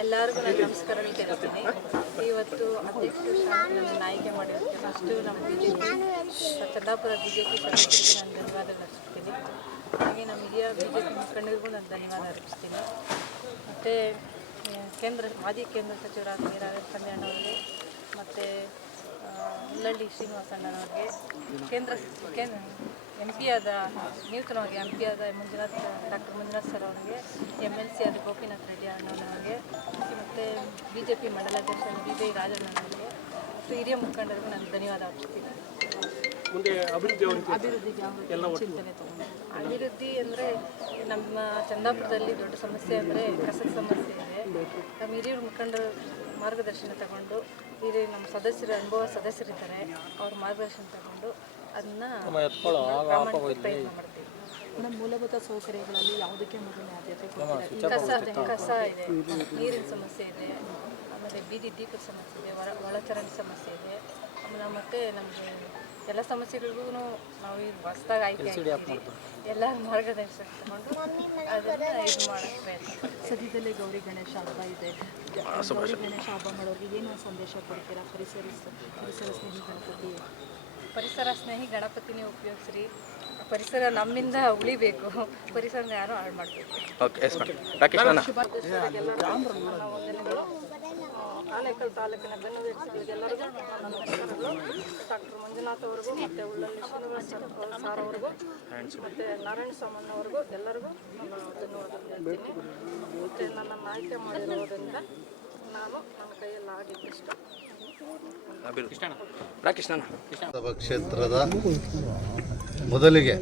ಎಲ್ಲರಿಗೂ ನಾನು ನಮಸ್ಕಾರಗಳು ತಿಳಿಸ್ತೀನಿ. ಇವತ್ತು ಅಧ್ಯಕ್ಷರು ನಮ್ಮನ್ನು ಆಯ್ಕೆ ಮಾಡಿರೋದಕ್ಕೆ ಫಸ್ಟು ನಮ್ಮ BJP ಚಂದಾಪುರ BJP ಸದಸ್ಯರಿಗೆ ನಾನು ಧನ್ಯವಾದಗಳು ಅರ್ಪಿಸ್ತೀನಿ. ಹಾಗೆ ನಮ್ಮ ಹಿರಿಯ BJP ಮುಖಂಡರಿಗೂ ನಾನು ಧನ್ಯವಾದ ಅರ್ಪಿಸ್ತೀನಿ. ಮತ್ತು ಮಾಜಿ ಕೇಂದ್ರ ಸಚಿವರಾದ ನೀರಾವರಿ ತಂದೆಣ್ಣವರಿಗೆ ಮತ್ತು ಉಲ್ಲಳ್ಳಿ ಶ್ರೀನಿವಾಸಣ್ಣನವ್ರಿಗೆ MP ಆದ ನೂತನವಾಗಿ MP ಆದ ಡಾಕ್ಟರ್ ಮಂಜುನಾಥ್ ಸರ್ ಅವರಿಗೆ, MLC ಆದ ಗೋಪಿನಾಥ್ ರೆಡ್ಡಿ ಅಣ್ಣನವರಿಗೆ, ಮತ್ತು BJP ಮಂಡಲಾಧ್ಯಕ್ಷ BB ರಾಜಣ್ಣನವರಿಗೆ ಮತ್ತು ಹಿರಿಯ ಮುಖಂಡರಿಗೂ ನಾನು ಧನ್ಯವಾದ ಅರ್ಪಿಸ್ತೀನಿ. ಅಭಿವೃದ್ಧಿ ಅಂದರೆ ನಮ್ಮ ಚಂದಾಪುರದಲ್ಲಿ ದೊಡ್ಡ ಸಮಸ್ಯೆ ಅಂದರೆ ಕಸದ ಸಮಸ್ಯೆ ಇದೆ. ನಮ್ಮ ಹಿರಿಯರ ಮುಖಂಡರ ಮಾರ್ಗದರ್ಶನ ತಗೊಂಡು ನಮ್ಮ ಸದಸ್ಯರು ಅನುಭವ ಸದಸ್ಯರಿದ್ದಾರೆ, ಅವ್ರ ಮಾರ್ಗದರ್ಶನ ತಗೊಂಡು ಅದನ್ನ ಪ್ರಯತ್ನ ಮಾಡ್ತೀವಿ. ನಮ್ಮ ಮೂಲಭೂತ ಸೌಕರ್ಯಗಳಲ್ಲಿ ಯಾವುದಕ್ಕೆ ಮೊದಲನೇ ಆದ್ಯತೆ? ಕಸ ಇದೆ, ನೀರಿನ ಸಮಸ್ಯೆ ಇದೆ, ಆಮೇಲೆ ಬೀದಿ ದೀಪದ ಸಮಸ್ಯೆ ಇದೆ, ಒಳಚರಂಡಿ ಸಮಸ್ಯೆ ಇದೆ. ಆಮೇಲೆ ಮತ್ತೆ ನಮಗೆ ಎಲ್ಲ ಸಮಸ್ಯೆಗಳಿಗೂ ನಾವು ಈಗ ಹೊಸದಾಗಿ ಆಯ್ಕೆ ಆಗ್ತೀವಿ. ಎಲ್ಲ ಮಾರ್ಗದರ್ಶನ ತಗೊಂಡು ಅದನ್ನು ಇದು ಮಾಡೋಕ್ಕೆ ಪ್ರಯತ್ನ. ಸದ್ಯದಲ್ಲೇ ಗೌರಿ ಗಣೇಶ ಹಬ್ಬ ಇದೆ. ಗೌರಿ ಗಣೇಶ ಹಬ್ಬ ಮಾಡೋರಿಗೆ ಏನು ಸಂದೇಶ ಕೊಡ್ತೀರಾ? ಪರಿಸರ ಸ್ನೇಹಿ ಗಣಪತಿನೇ ಉಪಯೋಗಿಸ್ರಿ. ಪರಿಸರ ನಮ್ಮಿಂದ ಉಳಿಬೇಕು, ಪರಿಸರನ ಯಾರು ಹಾಳು ಮಾಡಬೇಕು. ಆನೇಕಲ್ ತಾಲೂಕಿನ ಬೆನ್ನುವಿರಿಸಿಗಳಿಗೆಲ್ಲರಿಗೂ ನನ್ನ ನಮಸ್ಕಾರಗಳು. ಡಾಕ್ಟರ್ ಮಂಜುನಾಥ್ ಅವ್ರಿಗೂ ಮತ್ತು ಉಳ್ಳಳ್ಳಿ ಶ್ರೀನಿವಾಸ ಸರ್ ಅವ್ರಿಗೂ ಮತ್ತು ನಾರಾಯಣ ಸಾಮಣ್ಣವ್ರಿಗೂ ಎಲ್ಲರಿಗೂ ನಾನು ಧನ್ಯವಾದಗಳು ಹೇಳ್ತೀನಿ. ಮತ್ತು ನನ್ನನ್ನು ಆಯ್ಕೆ ಮಾಡಿರೋದ್ರಿಂದ ನಾನು ನನ್ನ ಕೈಯಲ್ಲಿ ಆಗಿದ್ದಷ್ಟು ಕ್ಷೇತ್ರದ ಮೊದಲಿಗೆ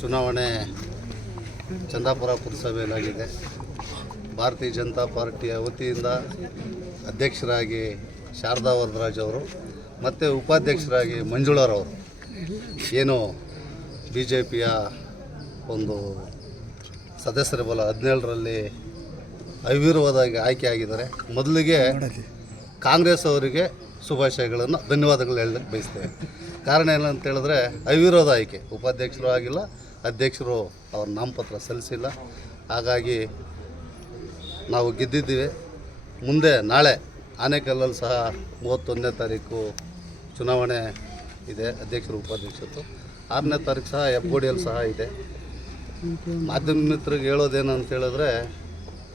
ಚುನಾವಣೆ ಚಂದಾಪುರ ಪುರಸಭೆಯಲ್ಲಾಗಿದೆ. ಭಾರತೀಯ ಜನತಾ ಪಾರ್ಟಿಯ ವತಿಯಿಂದ ಅಧ್ಯಕ್ಷರಾಗಿ ಶಾರದಾ ವರದರಾಜ್ ಅವರು ಮತ್ತು ಉಪಾಧ್ಯಕ್ಷರಾಗಿ ಮಂಜುಳರವರು ಏನು BJPಯ ಒಂದು ಸದಸ್ಯರ ಬಲ 17ರಲ್ಲಿ ಅವಿರೋಧವಾಗಿ ಆಯ್ಕೆಯಾಗಿದ್ದಾರೆ. ಮೊದಲಿಗೆ ಕಾಂಗ್ರೆಸ್ ಅವರಿಗೆ ಶುಭಾಶಯಗಳನ್ನು ಧನ್ಯವಾದಗಳು ಹೇಳಲಿಕ್ಕೆ ಬಯಸ್ತೇವೆ. ಕಾರಣ ಏನಂತ ಹೇಳಿದ್ರೆ ಅವಿರೋಧ ಆಯ್ಕೆ, ಉಪಾಧ್ಯಕ್ಷರು ಆಗಿಲ್ಲ, ಅಧ್ಯಕ್ಷರು ಅವ್ರ ನಾಮಪತ್ರ ಸಲ್ಲಿಸಿಲ್ಲ. ಹಾಗಾಗಿ ನಾವು ಗೆದ್ದಿದ್ದೀವಿ. ಮುಂದೆ ನಾಳೆ ಆನೇಕಲ್ಲಲ್ಲಿ ಸಹ 31ನೇ ತಾರೀಕು ಚುನಾವಣೆ ಇದೆ, ಅಧ್ಯಕ್ಷರು ಉಪಾಧ್ಯಕ್ಷರು. 6ನೇ ತಾರೀಕು ಸಹ ಹೆಬ್ಬಗೋಡಿಯಲ್ಲಿ ಸಹ ಇದೆ. ಮಾಧ್ಯಮ ಮಿತ್ರರಿಗೆ ಹೇಳೋದೇನು ಅಂತ ಹೇಳಿದ್ರೆ,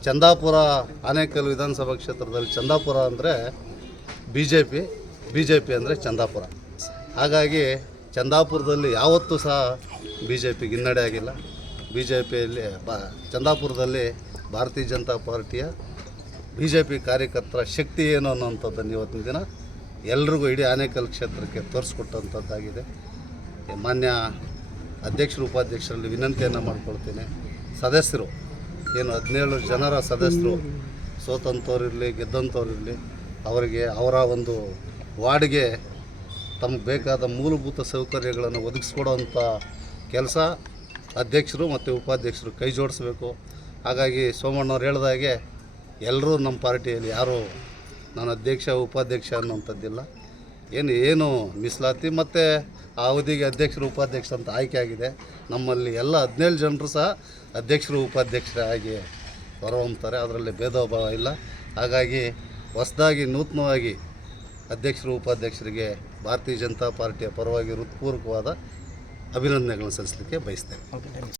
ಚಂದಾಪುರ ಆನೇಕಲ್ ವಿಧಾನಸಭಾ ಕ್ಷೇತ್ರದಲ್ಲಿ ಚಂದಾಪುರ ಅಂದರೆ BJP ಅಂದರೆ ಚಂದಾಪುರ. ಹಾಗಾಗಿ ಚಂದಾಪುರದಲ್ಲಿ ಯಾವತ್ತೂ ಸಹ BJPಗೆ ಹಿನ್ನಡೆ ಆಗಿಲ್ಲ. BJPಯಲ್ಲಿ ಚಂದಾಪುರದಲ್ಲಿ ಭಾರತೀಯ ಜನತಾ ಪಾರ್ಟಿಯ BJP ಕಾರ್ಯಕರ್ತರ ಶಕ್ತಿ ಏನು ಅನ್ನೋಂಥದ್ದನ್ನು ಇವತ್ತಿನ ದಿನ ಎಲ್ರಿಗೂ ಇಡೀ ಆನೇಕಲ್ ಕ್ಷೇತ್ರಕ್ಕೆ ತೋರಿಸ್ಕೊಟ್ಟಂಥದ್ದಾಗಿದೆ. ಮಾನ್ಯ ಅಧ್ಯಕ್ಷರು ಉಪಾಧ್ಯಕ್ಷರಲ್ಲಿ ವಿನಂತಿಯನ್ನು ಮಾಡ್ಕೊಳ್ತೀನಿ. ಸದಸ್ಯರು ಏನು 17 ಜನರ ಸದಸ್ಯರು ಸೋತಂಥವ್ರಿರಲಿ ಗೆದ್ದಂಥವ್ರಿರಲಿ, ಅವರಿಗೆ ಅವರ ಒಂದು ವಾರ್ಡ್ಗೆ ತಮಗೆ ಬೇಕಾದ ಮೂಲಭೂತ ಸೌಕರ್ಯಗಳನ್ನು ಒದಗಿಸ್ಕೊಡೋವಂಥ ಕೆಲಸ ಅಧ್ಯಕ್ಷರು ಮತ್ತು ಉಪಾಧ್ಯಕ್ಷರು ಕೈ ಜೋಡಿಸ್ಬೇಕು. ಹಾಗಾಗಿ ಸೋಮಣ್ಣವ್ರು ಹೇಳಿದಾಗೆ ಎಲ್ಲರೂ ನಮ್ಮ ಪಾರ್ಟಿಯಲ್ಲಿ ಯಾರೂ ನಾನು ಅಧ್ಯಕ್ಷ ಉಪಾಧ್ಯಕ್ಷ ಅನ್ನೋಂಥದ್ದಿಲ್ಲ. ಏನು ಮೀಸಲಾತಿ ಮತ್ತು ಆ ಅವಧಿಗೆ ಅಧ್ಯಕ್ಷರು ಉಪಾಧ್ಯಕ್ಷ ಅಂತ ಆಯ್ಕೆ ಆಗಿದೆ. ನಮ್ಮಲ್ಲಿ ಎಲ್ಲ 17 ಜನರು ಸಹ ಅಧ್ಯಕ್ಷರು ಉಪಾಧ್ಯಕ್ಷರಾಗಿ ಹೊರಹೊಮ್ತಾರೆ, ಅದರಲ್ಲಿ ಭೇದ ಭಾವ ಇಲ್ಲ. ಹಾಗಾಗಿ ಹೊಸದಾಗಿ ನೂತನವಾಗಿ ಅಧ್ಯಕ್ಷರು ಉಪಾಧ್ಯಕ್ಷರಿಗೆ ಭಾರತೀಯ ಜನತಾ ಪಾರ್ಟಿಯ ಪರವಾಗಿ ಹೃತ್ಪೂರ್ವಕವಾದ ಅಭಿನಂದನೆಗಳನ್ನು ಸಲ್ಲಿಸಲಿಕ್ಕೆ ಬಯಸ್ತೇನೆ.